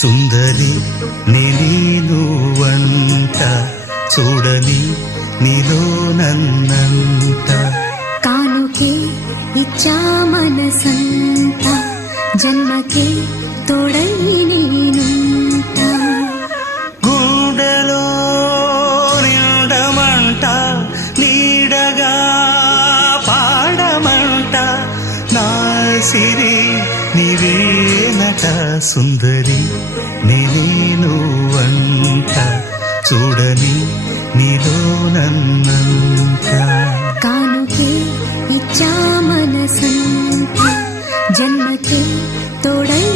సుందరి నేను వంట చూడని నీలో నన్నంట కానుకే ఇచ్చా మనసంత జన్మకే తోడై నేనుంట గుండెలో నిండమంట నీడగా పాడమంట నా సిరి నీవేనట సుందరి నేను వంట చూడని నీలో నన్నంత కానుకే ఇచ్చా మనసంత జన్మకే తోడై